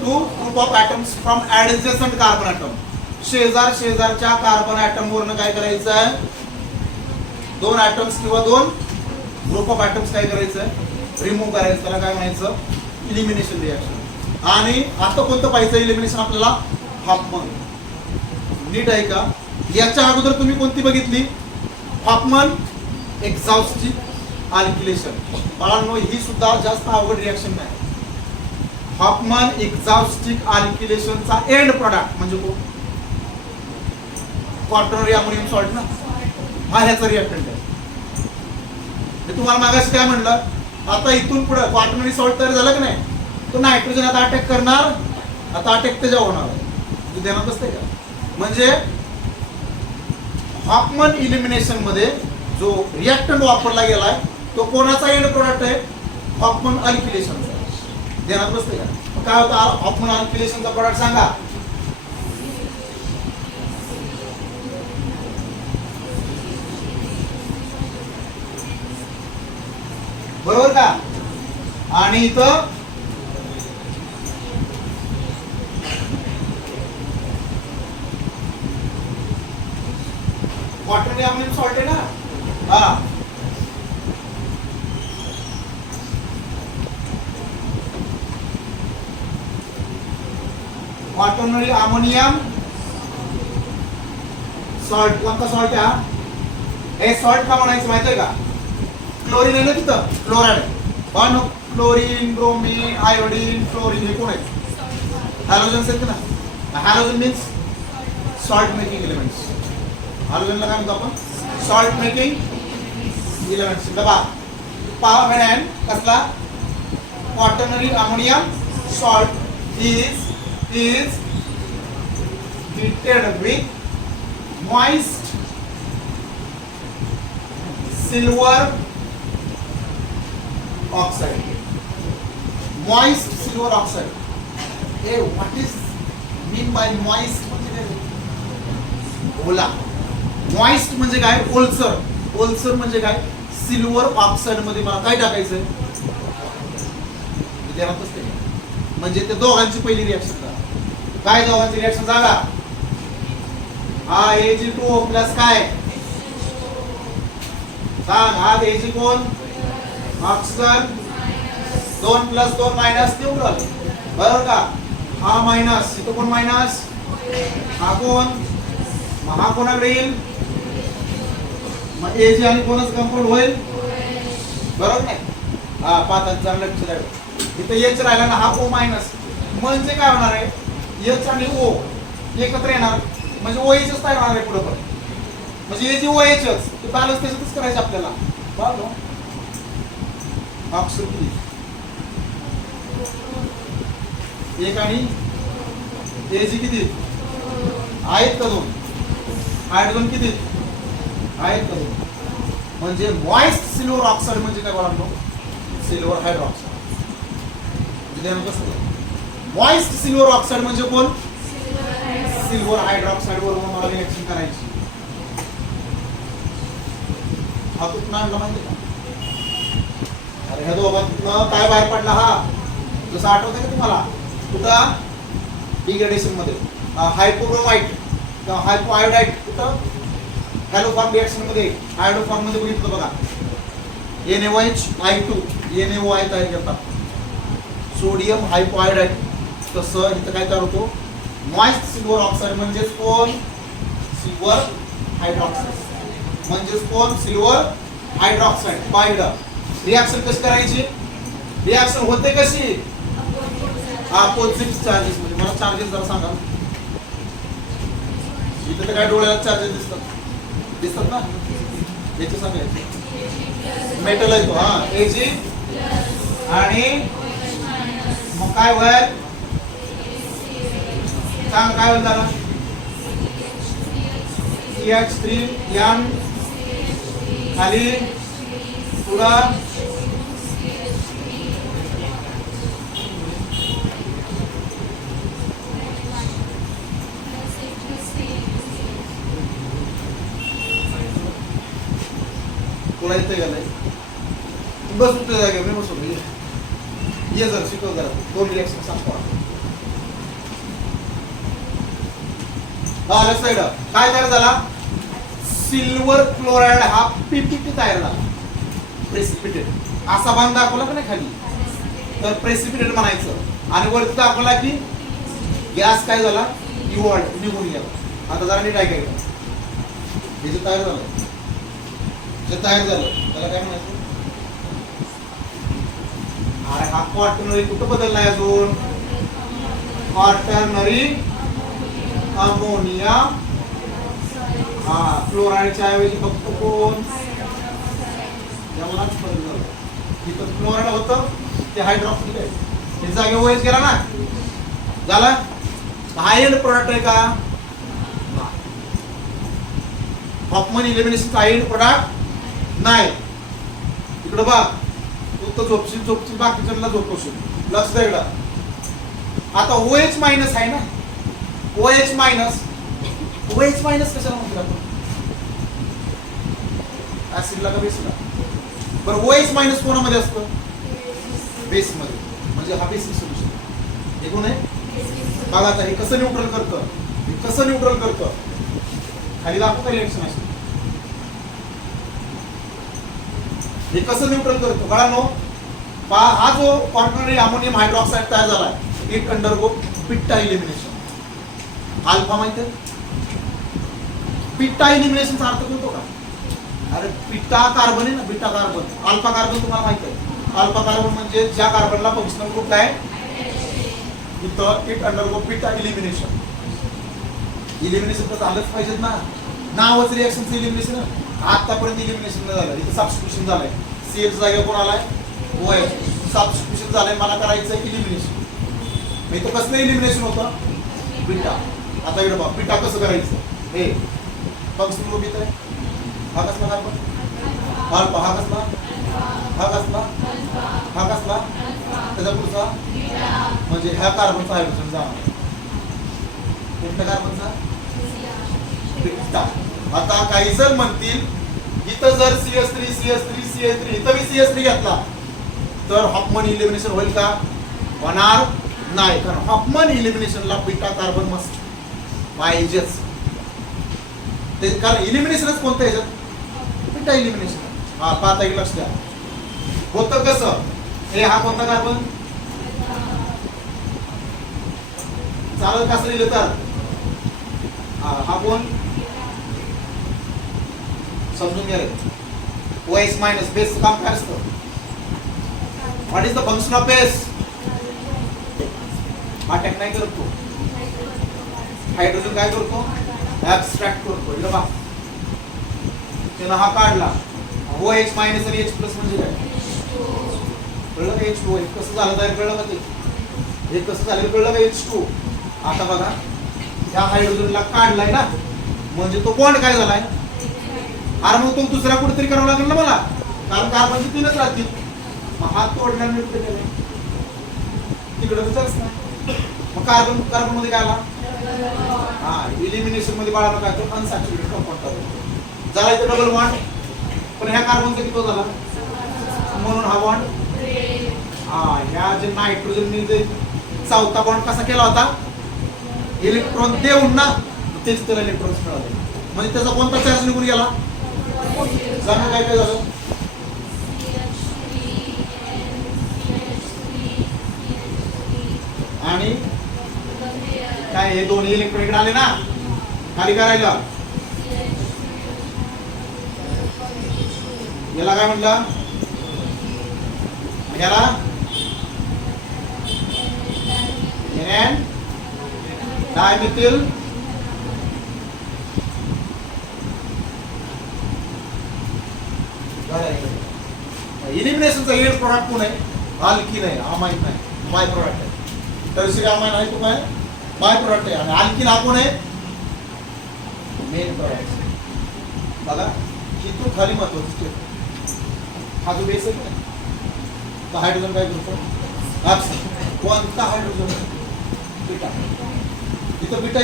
two group of atoms from adjacent carbon atom. शेजारच्या carbon item वरून काय करायचं आहे, दोन ॲटम्स किंवा दोन ग्रुप ऑफ ॲटम्स काय करायचं, रिमूव्ह करायचं. त्याला काय म्हणायचं, इलिमिनेशन रिएक्शन. आणि आता कोणतं पाहिजे इलिमिनेशन आपल्याला, हॉफमन. नीट आहे का, याच्या अगोदर तुम्ही कोणती बघितली, हॉफमन एक्झॉस्टिव्ह अल्किलेशन. बाळांनो ही सुद्धा जास्त अवघड रिएक्शन नाही. हॉफमन एक्झॉस्टिव्ह अल्किलेशनचा एंड प्रोडक्ट म्हणजे कोण, क्वाटर्नरी अमोनियम सॉल्ट ना, हा ह्याचा रिएक्टंट आहे. तुम्हाला मागाशी काय म्हणलं, आता इथून पुढे क्वाटर्नरी सॉल्ट तयार झाला की नाही, तो नायट्रोजन आता अटॅक करणार, आता अटॅक त्याच्या होणार आहे. ध्यानात असते का, म्हणजे हॉफमन इलिमिनेशन मध्ये जो रिएक्टंट वापरला गेलाय तो कोणाचा एंड प्रोडक्ट आहे, हॉफमन अल्किलेशनचा. ध्यानात बसते का, काय होता हॉफमन अल्किलेशनचा प्रोडक्ट सांगा. बरोबर का, आणि इथं क्वाटर्नरी अमोनियम सॉल्ट आहे ना, हा क्वाटर्नरी अमोनियम सॉल्ट. कोणता सॉल्ट आहे हा, हे सॉल्ट का म्हणायचं माहिती आहे का, क्लोरीन आहे ना तिथं, क्लोराइड. पण क्लोरीन, ब्रोमीन, आयोडीन, फ्लोरीन हे कोण आहेत, हॅलोजन्स आहेत ना. Halogen means salt making elements. हॅलोजनला काय म्हणतो आपण, सॉल्ट मेकिंग एलिमेंट्स. डबा पॉवर व्हेन कसला, quaternary ammonium salt is heated with moist silver oxide. Moist silver oxide. Hey, what is mean by moist? Ola. Moist म्हणजे काय, ओलसर. ओलसर म्हणजे काय, सिल्वर ऑक्साइड मध्ये मला काय टाकायचं, म्हणजे ते दोघांची पहिली रिएक्शन काय, दोघांची रिएक्शन सांगा. हा Ag2O प्लस काय सांग हा एजी कोण ऑक्सिजन 2 + 2 - न्यूट्रल बरोबर का हा मायनस इथं कोण मायनस हा कोण मग हा कोणाकडे येईल मग एजी आणि कोणच कंपाऊंड होईल बरोबर नाही हा पाच लक्ष द्यावं इथं एच राहिला ना हा ओ मायनस म्हणजे काय होणार आहे एच आणि ओ एकत्र येणार म्हणजे ओ एचच तयार होणार आहे पुढे पण म्हणजे एच ओ एचच ते बॅलन्स त्याच्यातच करायचं आपल्याला बरोबर ऑक्सिजन एक आणि एजी किती आहेत का दोन हायड्रोजन किती आहेत का दोन म्हणजे मॉइस्ट सिल्वर ऑक्साईड म्हणजे काय बोलतो silver hydroxide moist silver oxide म्हणजे कोण सिल्वर हायड्रॉक्साईड बरोबर मला रिएक्शन करायची हा कुठं आणला माहिती का अरे ह्या दोघांतनं काय बाहेर पडला हा जसं आठवतंय का तुम्हाला कुठं डिग्रेडेशन मध्ये हायपोब्रोमाइट किंवा हायपोआयोडाइट कुठं हॅलोफॉर्म रिएक्शन मध्ये आयोडोफॉर्म मध्ये बघितलं बघा NaOH2 NaOI तयार करतात सोडियम हायपोआयोडाइट तसं इथं काय तयार होतो मॉइस्ट सिल्वर ऑक्साईड म्हणजेच कोण सिल्वर हायड्रॉक्साईड म्हणजेच कोण सिल्वर हायड्रॉक्साईड पाहिलं रिएक्शन कशी करायची रिएक्शन होते कशी अपोजिट चार्जेस म्हणजे मला चार्जेस जरा सांगा इथे तर काय डोळ्याला चार्जेस दिसतात ना याचे सांगायचे मेटल आहे तो हा एजी आणि मग काय होईल सांग काय होईल त्याला CH3 N खाली पुढं तुला इथे गेलाय बस तुझ्या जागे मी बसू ये जर शिकव जरा दोन रिएक्शन सांगतो हा लेफ्ट साइड काय तयार झाला सिल्वर क्लोराइड हा पीपीटी तयार झाला प्रेसिपिटेट असा बांध दाखवला का नाही खाली तर प्रेसिपिटेट म्हणायचं आणि वरती दाखवला की गॅस काय झाला इव्हॉल्व निघून गेला आता जरा नीट ऐकायचं हे जे तयार झालं जे तयार झालं त्याला काय म्हणायचं अरे हा क्वार्टनरी कुठं बदललाय अजून क्वार्टनरी अमोनिया हा क्लोराईडच्या ऐवजी फक्त कोण यामुळेच बदल इथं क्लोराईड होतं ते हायड्रॉक्सिल आहे हे जागे ओएच गेला ना झाला हाय एंड प्रोडक्ट आहे का हॉफमन इलिमिनेशन हाय एंड प्रोडक्ट नाही इकडं बघ तू तर झोपशील बाकीच्यांना झोपवशील लक्ष द्या इकडं आता OH मायनस आहे ना OH मायनस कशाला म्हणतो आपण ऍसिडला का बेसला बरं OH मायनस कोणामध्ये असतं बेस मध्ये म्हणजे हा बेसिक सोल्युशन हे कोण आहे बघा आता हे कसं न्यूट्रल करतं खाली दाखवता रिएक्शन असते हे कसं न्यूट्रल करतो कळानो हा जो क्वार्टनरी अमोनियम हायड्रॉक्साईड तयार झालाय इट अंडरगो पिट्टा इलिमिनेशन अल्फा माहिती आहे पिट्टा इलिमिनेशनचा अर्थ कळतो का अरे पिट्टा कार्बन आहे ना बीटा कार्बन अल्फा कार्बन तुम्हाला माहिती आहे अल्फा कार्बन म्हणजे ज्या कार्बनला फंक्शनल ग्रुप आहे इथं इट अंडरगो पिट्टा इलिमिनेशन तर झालंच पाहिजे ना नावच रिएक्शनचं इलिमिनेशन आतापर्यंत इलिमिनेशन झालं इथं सबस्टिट्यूशन झालंय CH जागेवर कोण आलाय OH सबस्टिट्यूशन झालंय मला करायचं इलिमिनेशन मी तो कसलं इलिमिनेशन होतं बीटा आता इकडे बघ बीटा कसं करायचं हे फंक्शनल ग्रुप इथं हा कसला कार्बन अल्फा हा कसला त्याचा पुढचा म्हणजे ह्या कार्बनचा हायड्रोजन जाणार कोणत्या कार्बनचा बीटा आता काही जण म्हणतील इथं जर CH3 इथं मी CH3 घेतला तर हॉफमन इलिमिनेशन होईल का होणार नाही कारण हॉफमन इलिमिनेशनला बीटा कार्बन मस्ट पाहिजेच ते कारण इलिमिनेशनच कोणतं ह्याच्यात बीटा इलिमिनेशन हा पाहता येईल, लक्ष द्या. होतं कसं, हे हा कोणता कार्बन चालत कसं लिहिलं तर हा कोण समजून घ्या रे. OH मायनस बेस काम काय असतं? What is the function of base? Attack नाही करतो, हायड्रोजन काय करतो? ऍब्स्ट्रॅक्ट करतो. इकडे बघा, त्यानं हा काढला OH मायनस आणि H प्लस म्हणजे काय कळलं का? H2O कसं झालं तयार कळलं का? ते हे कसं झालं कळलं का? H2. आता बघा, ह्या हायड्रोजनला काढलाय ना, म्हणजे तो बॉन्ड काय झालाय? अरे मग तो दुसरा कुठेतरी करावा लागेल ना मला, कारण कार्बनचे 3च राहतील. मग हात तोडल्याने मी कुठे गेले? तिकडे विचारच नाही. मग कार्बन मध्ये काय आला? हा, इलिमिनेशन मध्ये बाळा काय तो अनसॅच्युरेटेड कंपाऊंड झाला. इथे डबल बॉन्ड, पण ह्या कार्बनचा किती झाला? म्हणून हा बॉन्ड. हा, ह्या जे नायट्रोजनने जे चौथा बॉन्ड कसा केला होता? इलेक्ट्रॉन देऊन ना, तेच त्याला इलेक्ट्रॉन्स मिळाले. म्हणजे त्याचा कोणता चार्ज निघून गेला? सांगा काय काय झालं? आणि काय हे दोन्ही इलेक्ट्रॉन इकडे आले ना, खाली करायला याला काय म्हटलं? याला डायमिथिल इलिमिनेशनचा एंड प्रोडक्ट कोण आहे? अल्किन आहे. अमाइन नाही, बाय प्रोडक्ट आहे. टर्शियरी अमाइन आहे तो काय? बाय प्रोडक्ट आहे. आणि अल्किन हा कोण आहे? Main product. बघा ही तो खाली महत्वाची. हा जो बेस आहे ना, हायड्रोजन काय करतो? कोणता हायड्रोजन? बीटा. इथं बीटा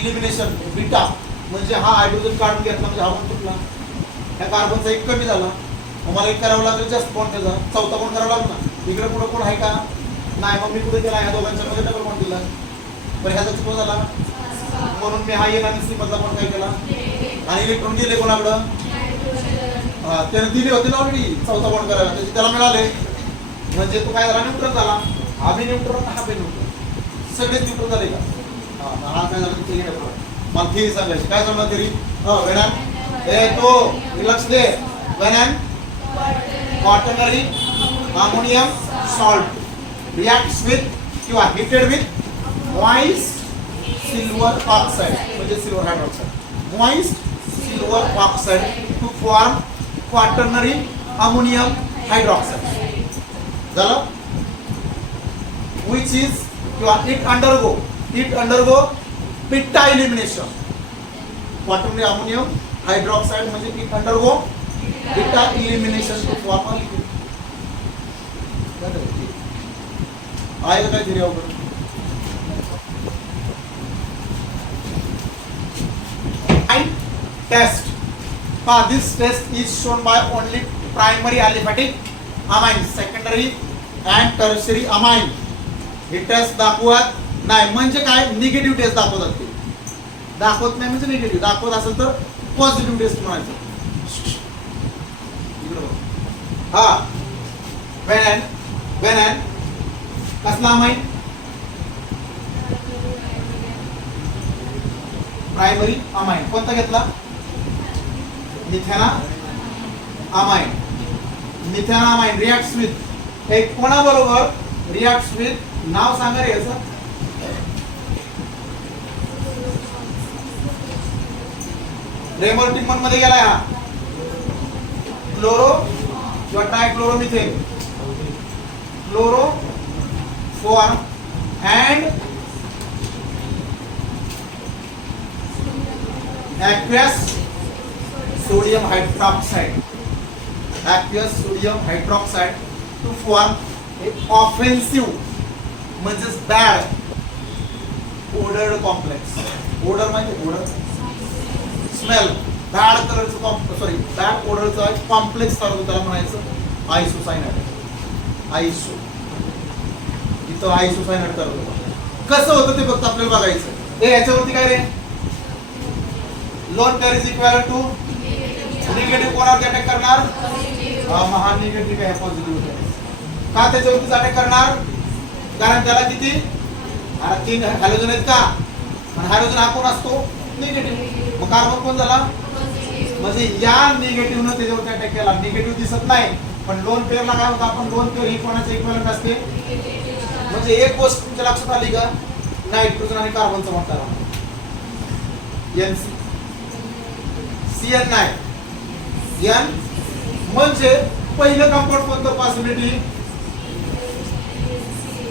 इलिमिनेशन बीटा म्हणजे हा हायड्रोजन काढून घेतला म्हणजे हा बॉन्ड तुटला. ह्या कार्बनचा एक कमी झाला, मग मला एक करावं लागेल जास्त बॉन्ड त्याचा, चौथा बॉन्ड करावा लागला ना. इकडे पुढे कोण आहे का? नाही. मग मी कुठे केला? ह्या दोघांच्या मध्ये डबल बॉन्ड दिला. पण ह्याचा चुका झाला, म्हणून मी हा एन आणि सी मधला बॉन्ड काय केला? आणि इलेक्ट्रॉन गेले कोणाकडं? त्याने दिले होते ना ऑलरेडी चौथा बॉन्ड करायला, त्याचे त्याला मिळाले. म्हणजे तो काय झाला? न्यूट्रल झाला. हा बी न्यूट्रल, हा बी न्यूट्रल, सगळेच न्यूट्रल झाले का? हा काय झालं? मला थिअरी सांगायची. काय सांगणार थिअरी? तो लक्ष दे. when quaternary ammonium salt reacts with किंवा heated with moist silver oxide म्हणजे silver hydroxide, moist silver oxide to form quaternary ammonium hydroxide झालं, which is किंवा it undergo beta elimination. quaternary ammonium hydroxide म्हणजे it undergo beta elimination to form a liquid. आहे काय theory अवघड? test. This test is shown by only primary aliphatic amines, secondary and tertiary amine. हे taste दाखवत नाही म्हणजे काय? Negative taste दाखवतात. ते दाखवत नाही म्हणजे निगेटिव्ह, दाखवत असेल तर पॉझिटिव्ह टेस्ट म्हणायचं. हा वेन कसला अमाइन? Primary amine. कोणता घेतला? मिथेना अमाइन. मिथेना अमाइन रिएक्ट्स विथ एक कोणाबरोबर? रिएक्ट्स विथ, नाव सांगा रे याचं. रेमर टिम्मन मध्ये गेलाय हा. क्लोरो किंवा trichloromethane, chloroform and aqueous sodium hydroxide, aqueous sodium hydroxide to form a offensive म्हणजेच bad odored complex. odor म्हणजे odor स्मेल, बॅड कलरचं बॅड ओडरचं कॉम्प्लेक्स तयार होतं, त्याला म्हणायचं आयसोसायनाइड. आयसो इथं आयसोसायनाइड तयार होतं. कसं होतं ते फक्त आपल्याला बघायचं. हे याच्यावरती काय रे? Lone pair is equal to negative कोणावर अटॅक करणार? हा निगेटिव्ह आहे, पॉझिटिव्ह आहे. का त्याच्यावरतीच अटॅक करणार? कारण त्याला किती 3 हॅलोजन आहेत का? आणि हायड्रोजन हा कोण असतो? निगेटिव्ह. मग कार्बन कोण झाला? म्हणजे या निगेटिव्हनं त्याच्यावरती अटॅक केला. निगेटिव्ह दिसत नाही, पण लोन पेअरला काय होतं? आपण लोन पेअर ही कोणाचे इक्विव्हॅलेंट असते? म्हणजे एक गोष्ट तुमच्या लक्षात आली का? नायट्रोजन आणि कार्बनचं म्हणतात NC CN नाही N म्हणजे पहिलं कंपाऊंड कोणतं? पॉसिबिलिटी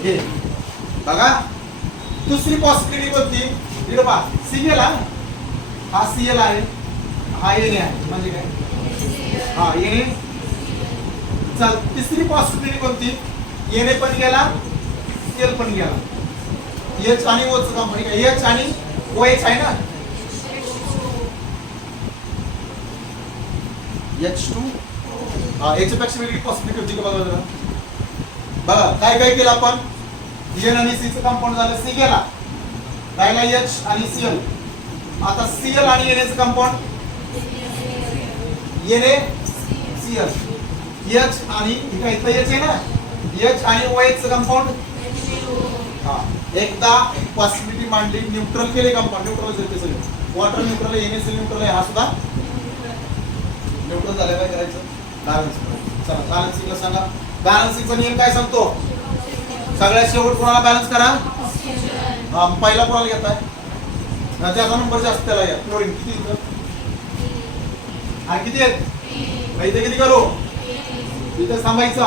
हे बघा. दुसरी पॉसिबिलिटी कोणती? इकडे पहा, Cl हा Cl आहे, हा Na आहे. म्हणजे काय? हा Na. चल तिसरी पॉसिबिलिटी कोणती? Na पण गेला, Cl पण गेला. H आणि O चं कंपाऊंड H आणि OH आहे ना. H2 याच्यापेक्षा वेगळी पॉसिबिलिटी होती का? बघा जरा. बघा काय काय केलं आपण? N आणि C चं कंपाऊंड झालं, C गेला, राहिला H आणि Cl. आता Cl आणि Na चं कंपाऊंड Na Cl. H आणि इथं H आहे ना, H आणि OH चं कंपाऊंड. हा एकदा पॉसिबिलिटी मांडली, न्यूट्रल केले कंपाऊंड. न्यूट्रल येते सगळे, वॉटर न्यूट्रल आहे, NaCl न्यूट्रल आहे, हा सुद्धा न्यूट्रल झालं. काय करायचं? बॅलन्स करायचं. चला बॅलन्सिंगला सांगा. बॅलन्सिंगचा नियम काय सांगतो? सगळ्यात शेवट कोणाला बॅलन्स करा? पहिला कोणाला घेताय? ज्याचा नंबर जास्त त्याला या. क्लोरीन किती इथं? किती आहेत? इथे किती करू? इथं थांबायचा.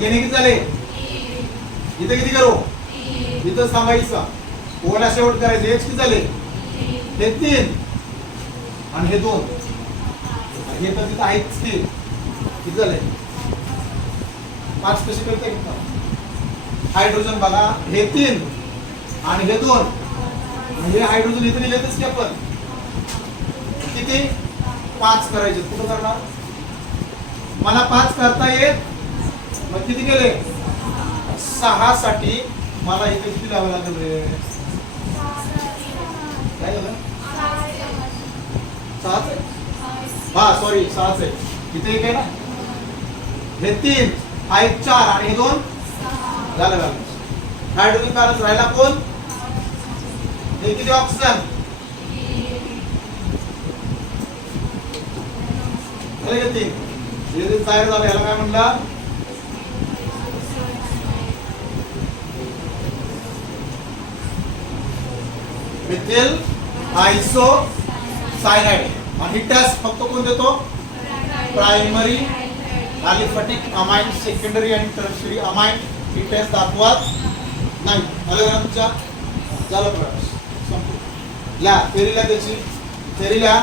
येणे किती झाले? इथे किती करू? इथं थांबायचा. ओला शेवट करायचं. H किती झाले? हे 3 आणि हे 2. हे तर तिथं आहेच की. किती झाले? 5 कसे करता येईल? हायड्रोजन बघा, हे 3 आणि हे 2. म्हणजे हायड्रोजन इथे लिहिलेतच की आपण. किती? 5 करायचे. कुठं करणार? मला 5 करता येत. मग किती केले? 6 साठी मला इथे किती लावावं लागेल रे? काय झालं? 6 आहे. हा सॉरी 6 आहे. इथे एक आहे ना, हे 3 हा एक 4 आणि हे 2 झालं बॅलन्स. हायड्रोजन बॅलन्स राहिला कोण? हे किती ऑक्सिजन? झाले का 3? हे तयार झालं. याला काय म्हणलं? मिथिल आयसोसायनाइड. आणि टेस्ट फक्त कोण देतो? प्रायमरी अलिफॅटिक अमाइन, सेकंडरी आणि टर्शियरी अमाइन. ही टेस्ट दाखवत नाही. अलगच्या झालं प्रकाश संपलं. ल्या थेरीला त्याची थेरीला